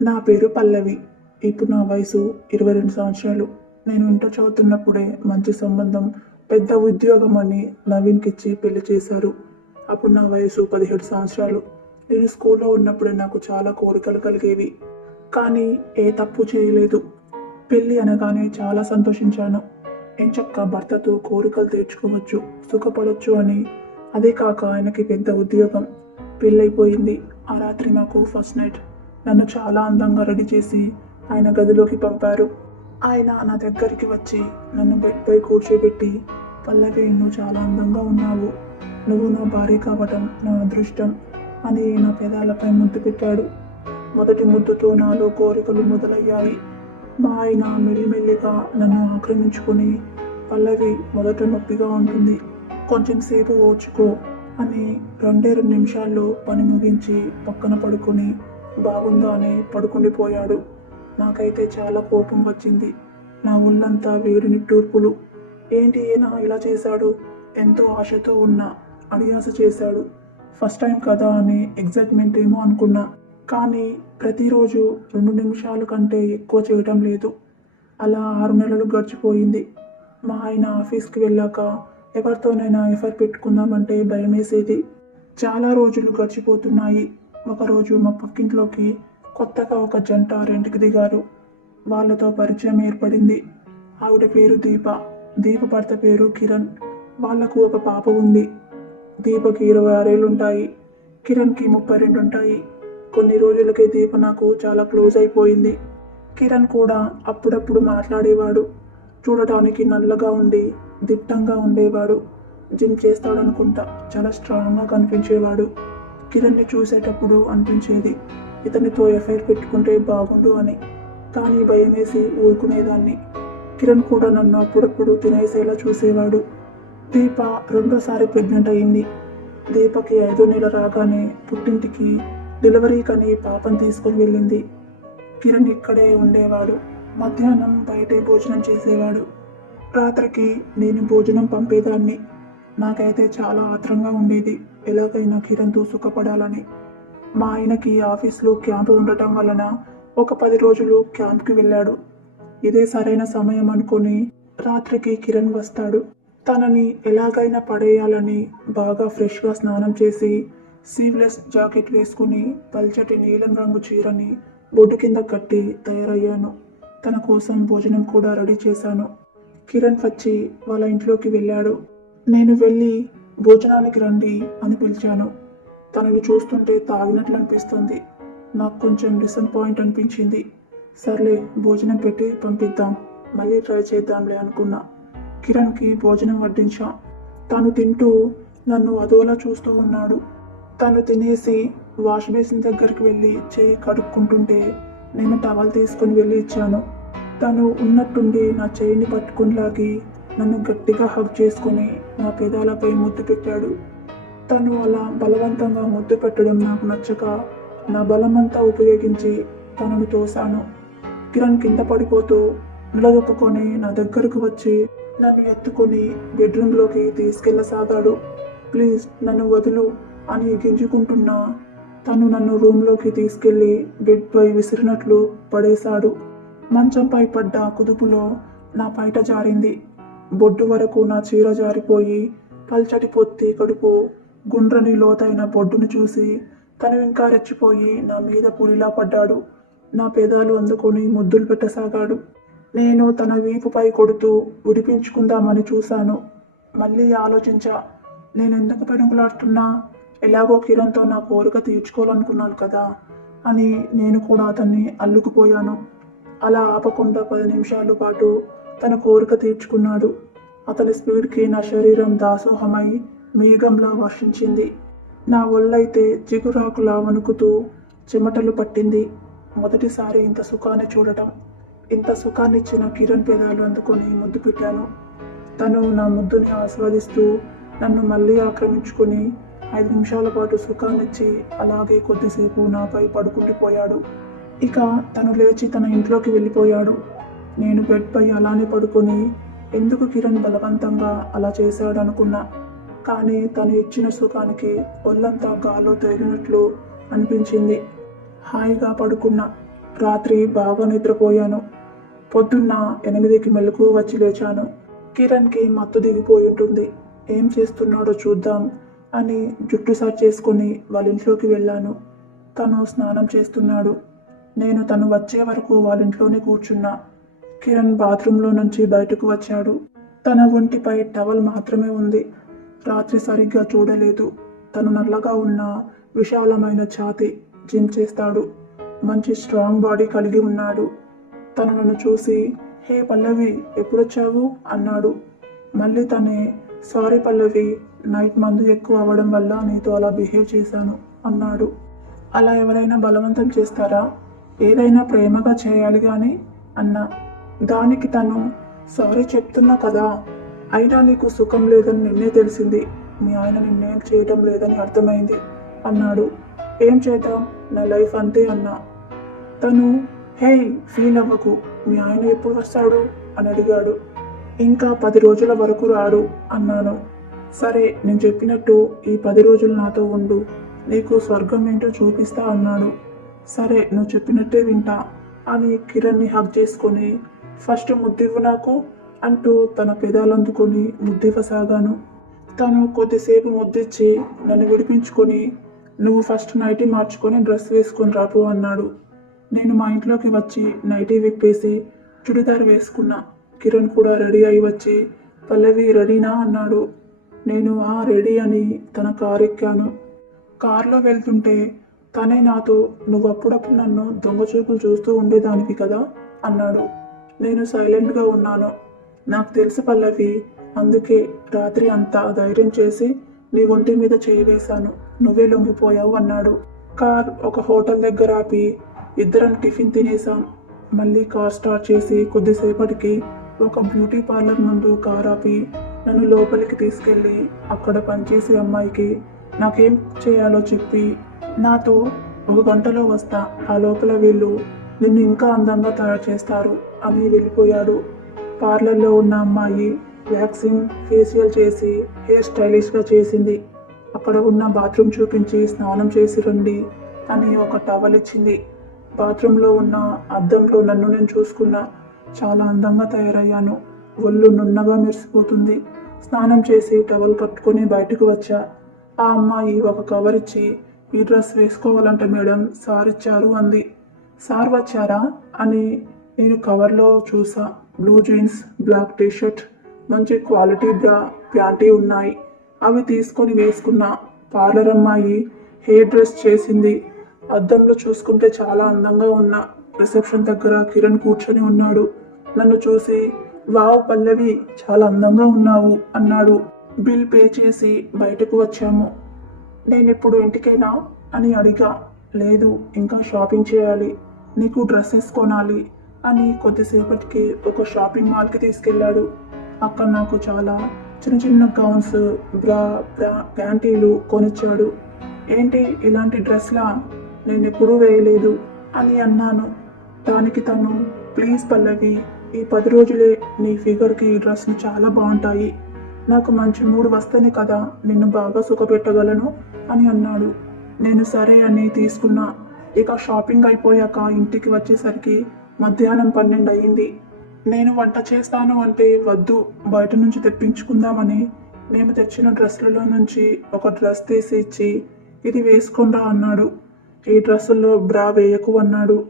నా పేరు పల్లవి. ఇప్పుడు నా వయసు ఇరవై రెండు సంవత్సరాలు. నేను ఇంటర్ చదువుతున్నప్పుడే మంచి సంబంధం పెద్ద ఉద్యోగం అని నవీన్కి ఇచ్చి పెళ్ళి చేశారు. అప్పుడు నా వయసు పదిహేడు సంవత్సరాలు. నేను స్కూల్లో ఉన్నప్పుడే నాకు చాలా కోరికలు కలిగేవి. కానీ ఏ తప్పు చేయలేదు. పెళ్ళి అనగానే చాలా సంతోషించాను. ఎంచక్క భర్తతో కోరికలు తీర్చుకోవచ్చు సుఖపడవచ్చు అని. అదే కాక ఆయనకి పెద్ద ఉద్యోగం. పెళ్ళైపోయింది. ఆ రాత్రి నాకు ఫస్ట్ నైట్ నన్ను చాలా అందంగా రెడీ చేసి ఆయన గదిలోకి పంపారు. ఆయన నా దగ్గరికి వచ్చి నన్ను బెడ్పై కూర్చోబెట్టి పల్లవి నువ్వు చాలా అందంగా ఉన్నావు. నువ్వు నా భార్య కావటం నా అదృష్టం అని నా పెదాలపై ముద్దు పెట్టాడు. మొదటి ముద్దుతో నాలో కోరికలు మొదలయ్యాయి. మా ఆయన మెల్లిమెల్లిగా నన్ను ఆక్రమించుకొని పల్లవి మొదట నొప్పిగా ఉంటుంది. కొంచెం సేపు ఓర్చుకో అని రెండే రెండు నిమిషాల్లో పని ముగించి పక్కన పడుకొని బాగుందా అని పడుకుండిపోయాడు. నాకైతే చాలా కోపం వచ్చింది. నా ఒళ్ళంతా వేడిని టూర్పులు ఏంటి ఈయన ఇలా చేశాడు? ఎంతో ఆశతో ఉన్నా అడియాస చేశాడు. ఫస్ట్ టైం కదా అని ఎగ్జైట్మెంట్ ఏమో అనుకున్నా. కానీ ప్రతిరోజు రెండు నిమిషాల కంటే ఎక్కువ చేయటం లేదు. అలా ఆరు నెలలు గడిచిపోయింది. మా ఆయన ఆఫీస్కి వెళ్ళాక ఎవరితోనైనా ఎఫర్ పెట్టుకుందామంటే భయమేసేది. చాలా రోజులు గడిచిపోతున్నాయి. ఒకరోజు మా పక్కింట్లోకి కొత్తగా ఒక జంట రెంట్కి దిగారు. వాళ్ళతో పరిచయం ఏర్పడింది. ఆవిడ పేరు దీప. దీప భర్త పేరు కిరణ్. వాళ్ళకు ఒక పాప ఉంది. దీపకి ఇరవై ఆరేళ్ళు ఉంటాయి కిరణ్కి ముప్పై రెండు ఉంటాయి కొన్ని రోజులకే దీప నాకు చాలా క్లోజ్ అయిపోయింది. కిరణ్ కూడా అప్పుడప్పుడు మాట్లాడేవాడు. చూడటానికి నల్లగా ఉండి దిట్టంగా ఉండేవాడు. జిమ్ చేస్తాడనుకుంటా. చాలా స్ట్రాంగ్గా కనిపించేవాడు. కిరణ్ని చూసేటప్పుడు అనిపించేది ఇతనితో ఎఫ్ఐఆర్ పెట్టుకుంటే బాగుండు అని. కానీ భయం వేసి ఊరుకునేదాన్ని. కిరణ్ కూడా నన్ను అప్పుడప్పుడు తినేసేలా చూసేవాడు. దీప రెండోసారి ప్రెగ్నెంట్ అయింది. దీపకి ఐదో నెల రాగానే పుట్టింటికి డెలివరీకని పాపం తీసుకొని వెళ్ళింది. కిరణ్ ఇక్కడే ఉండేవాడు. మధ్యాహ్నం బయటే భోజనం చేసేవాడు. రాత్రికి నేను భోజనం పంపేదాన్ని. నాకైతే చాలా ఆత్రంగా ఉండేది. ఎలాగైనా కిరణ్తో సుఖపడాలని మా ఆయనకి ఆఫీస్లో క్యాంప్ ఉండటం వలన ఒక పది రోజులు క్యాంప్కి వెళ్ళాడు. ఇదే సరైన సమయం అనుకొని రాత్రికి కిరణ్ వస్తాడు. తనని ఎలాగైనా పడేయాలని బాగా ఫ్రెష్గా స్నానం చేసి సీవ్లెస్ జాకెట్ వేసుకుని పల్చటి నీలం రంగు చీరని బొడ్డు కింద కట్టి తయారయ్యాను. తన కోసం భోజనం కూడా రెడీ చేశాను. కిరణ్ వచ్చి వాళ్ళ ఇంట్లోకి వెళ్ళాడు. నేను వెళ్ళి భోజనానికి రండి అని పిలిచాను. తనని చూస్తుంటే తాగినట్లు అనిపిస్తుంది. నాకు కొంచెం డిసప్పాయింట్ అనిపించింది. సర్లే భోజనం పెట్టి పంపిద్దాం. మళ్ళీ ట్రై చేద్దాంలే అనుకున్నా. కిరణ్కి భోజనం వడ్డించా. తను తింటూ నన్ను అదోలా చూస్తూ ఉన్నాడు. తను తినేసి వాష్ బేసిన్ దగ్గరికి వెళ్ళి చేయి కడుక్కుంటుంటే నేను టవల్ తీసుకొని వెళ్ళి ఇచ్చాను. తను ఉన్నట్టుండి నా చేయిని పట్టుకుని లాగి నన్ను గట్టిగా హగ్ చేసుకుని నా పెదాలపై ముద్దు పెట్టాడు. తను అలా బలవంతంగా ముద్దు పెట్టడం నాకు నచ్చక నా బలమంతా ఉపయోగించి తనను తోశాను. కిరణ్ కింద పడిపోతూ నిలదొక్కుకొని నా దగ్గరకు వచ్చి నన్ను ఎత్తుకొని బెడ్రూమ్లోకి తీసుకెళ్ళసాగాడు. ప్లీజ్ నన్ను వదులు అని గింజుకుంటున్నా తను నన్ను రూమ్లోకి తీసుకెళ్ళి బెడ్పై విసిరినట్లు పడేశాడు. మంచంపై పడ్డ కుదుపులో నా పైట జారింది. బొడ్డు వరకు నా చీర జారిపోయి పల్చటి పొత్తి కడుపు గుండ్రని లోతైన బొడ్డును చూసి తను ఇంకా రెచ్చిపోయి నా మీద పులిలా పడ్డాడు. నా పెదాలు అందుకొని ముద్దులు పెట్టసాగాడు. నేను తన వీపుపై కొడుతూ విడిపించుకుందామని చూశాను. మళ్ళీ ఆలోచించా నేనెందుకు పెనుగులాడుతున్నా? ఎలాగో కిరణ్తో నా కోరిక తీర్చుకోవాలనుకున్నాను కదా అని నేను కూడా అతన్ని అల్లుకుపోయాను. అలా ఆపకుండా పది నిమిషాల పాటు తన కోరిక తీర్చుకున్నాడు. అతని స్పీడ్కి నా శరీరం దాసోహమై మేఘంలా వర్షించింది. నా ఒళ్ళైతే జిగురాకులా వణుకుతూ చెమటలు పట్టింది. మొదటిసారి ఇంత సుఖాన్ని చూడటం ఇంత సుఖాన్నిచ్చిన కిరణ్ పేదాలు అందుకొని ముద్దు పెట్టాను. తను నా ముద్దుని ఆస్వాదిస్తూ నన్ను మళ్ళీ ఆక్రమించుకొని ఐదు నిమిషాల పాటు సుఖాన్నిచ్చి అలాగే కొద్దిసేపు నాపై పడుకుండిపోయాడు. ఇక తను లేచి తన ఇంట్లోకి వెళ్ళిపోయాడు. నేను బెడ్పై అలానే పడుకొని ఎందుకు కిరణ్ బలవంతంగా అలా చేశాడనుకున్నా. కానీ తను ఇచ్చిన సుఖానికి ఒళ్ళంతా గాల్లో తేలినట్లు అనిపించింది. హాయిగా పడుకున్నా. రాత్రి బాగా నిద్రపోయాను. పొద్దున్న ఎనిమిదికి మెలకు వచ్చి లేచాను. కిరణ్కి మత్తు దిగిపోయి ఉంటుంది. ఏం చేస్తున్నాడో చూద్దాం అని జుట్టు సార్ చేసుకొని వాళ్ళ ఇంట్లోకి వెళ్ళాను. తను స్నానం చేస్తున్నాడు. నేను తను వచ్చే వరకు వాళ్ళ ఇంట్లోనే కూర్చున్నా. కిరణ్ బాత్రూంలో నుంచి బయటకు వచ్చాడు. తన ఒంటిపై టవల్ మాత్రమే ఉంది. రాత్రి సరిగ్గా చూడలేదు. తను నల్లగా ఉన్న విశాలమైన ఛాతి జిమ్ చేస్తాడు. మంచి స్ట్రాంగ్ బాడీ కలిగి ఉన్నాడు. తను నన్ను చూసి హే పల్లవి ఎప్పుడొచ్చావు? అన్నాడు. మళ్ళీ తనే సారీ పల్లవి నైట్ మందు ఎక్కువ అవ్వడం వల్ల నీతో అలా బిహేవ్ చేశాను అన్నాడు. అలా ఎవరైనా బలవంతం చేస్తారా? ఏదైనా ప్రేమగా చేయాలి కానీ అన్నా. దానికి తను సారీ చెప్తున్నా కదా. అయినా నీకు సుఖం లేదని నిన్నే తెలిసింది. మీ ఆయన నిన్నేం చేయటం లేదని అర్థమైంది అన్నాడు. ఏం చేద్దాం? నా లైఫ్ అంతే అన్నా. తను హే ఫీల్ అవ్వకు. మీ ఆయన ఎప్పుడు వస్తాడు? అని అడిగాడు. ఇంకా పది రోజుల వరకు రాడు అన్నాను. సరే నేను చెప్పినట్టు ఈ పది రోజులు నాతో ఉండు. నీకు స్వర్గం ఏంటో చూపిస్తా అన్నాడు. సరే నువ్వు చెప్పినట్టే వింటా. అని కిరణ్ని హక్ చేసుకొని ఫస్ట్ ముద్దివ్వు నాకు అంటూ తన పెదాలు అందుకొని ముద్దివ్వసాగాను తను కొద్దిసేపు ముద్దిచ్చి నన్ను విడిపించుకొని నువ్వు ఫస్ట్ నైటీ మార్చుకొని డ్రెస్ వేసుకొని రాపు అన్నాడు. నేను మా ఇంట్లోకి వచ్చి నైటీ విప్పేసి చుడిదార్ వేసుకున్నా. కిరణ్ కూడా రెడీ అయి వచ్చి పల్లవి రెడీనా అన్నాడు. నేను ఆ రెడీ అని తన కారు ఎక్కాను కారులో వెళ్తుంటే తనే నాతో నువ్వు అప్పుడప్పుడు నన్ను దొంగచూపులు చూస్తూ ఉండేదానివి కదా అన్నాడు. నేను సైలెంట్గా ఉన్నాను. నాకు తెలుసు పల్లవి అందుకే రాత్రి అంతా ధైర్యం చేసి నీ ఒంటి మీద చేయి వేశాను. నువ్వే లొంగిపోయావు అన్నాడు. కార్ ఒక హోటల్ దగ్గర ఆపి ఇద్దరం టిఫిన్ తినేసాం మళ్ళీ కార్ స్టార్ట్ చేసి కొద్దిసేపటికి ఒక బ్యూటీ పార్లర్ ముందు కార్ ఆపి నన్ను లోపలికి తీసుకెళ్ళి అక్కడ పనిచేసే అమ్మాయికి నాకేం చేయాలో చెప్పి నాతో ఒక గంటలో వస్తా. ఆ లోపల వీళ్ళు నిన్ను ఇంకా అందంగా తయారు చేస్తారు. అని వెళ్ళిపోయాడు. పార్లర్లో ఉన్న అమ్మాయి వ్యాక్సింగ్ ఫేషియల్ చేసి హెయిర్ స్టైలిష్గా చేసింది. అక్కడ ఉన్న బాత్రూమ్ చూపించి స్నానం చేసి రండి అని ఒక టవల్ ఇచ్చింది. బాత్రూంలో ఉన్న అద్దంలో నన్ను నేను చూసుకున్నా చాలా అందంగా తయారయ్యాను. ఒళ్ళు నున్నగా మెరిసిపోతుంది. స్నానం చేసి టవల్ కట్టుకొని బయటకు వచ్చా. ఆ అమ్మాయి ఒక కవర్ ఇచ్చి ఈ డ్రెస్ వేసుకోవాలంటే మేడం సార్ ఇచ్చారు అంది. సార్ వచ్చారా అని నేను కవర్లో చూసా. Blue jeans black t shirt మంచి క్వాలిటీ బ్రా ప్యాంటీ ఉన్నాయి. అవి తీసుకొని వేసుకున్న. పార్లర్ అమ్మాయి హెయిర్ డ్రెస్ చేసింది. అద్దంలో చూసుకుంటే చాలా అందంగా ఉన్న. రిసెప్షన్ దగ్గర కిరణ్ కూర్చొని ఉన్నాడు. నన్ను చూసి వావ్ పల్లవి చాలా అందంగా ఉన్నావు అన్నాడు. బిల్ పే చేసి బయటకు వచ్చాము. నేను ఇప్పుడు ఇంటికైనా? అని అడిగా. లేదు ఇంకా షాపింగ్ చేయాలి. నీకు డ్రెస్సెస్ కొనాలి అని కొద్దిసేపటికి ఒక షాపింగ్ మాల్కి తీసుకెళ్ళాడు. అక్కడ నాకు చాలా చిన్న చిన్న గౌన్స్ బ్రా బ్రా ప్యాంటీలు కొనిచ్చాడు. ఏంటి ఇలాంటి డ్రెస్లా? నేను ఎప్పుడూ వేయలేదు అని అన్నాను. దానికి తను ప్లీజ్ పల్లవి ఈ పది రోజులే నీ ఫిగర్కి ఈ డ్రెస్లు చాలా బాగుంటాయి. నాకు మంచి మూడు వస్తేనే కదా నిన్ను బాగా సుఖపెట్టగలను అని అన్నాడు. నేను సరే అని తీసుకున్నా ఇక షాపింగ్ అయిపోయాక ఇంటికి వచ్చేసరికి మధ్యాహ్నం పన్నెండు అయ్యింది. నేను వంట చేస్తాను అంటే వద్దు బయట నుంచి తెప్పించుకుందామని. మేము తెచ్చిన డ్రెస్సులలో నుంచి ఒక డ్రెస్ తీసి ఇచ్చి ఇది వేసుకొనిరా అన్నాడు. ఈ డ్రెస్సుల్లో బ్రా వేయకు అన్నాడు.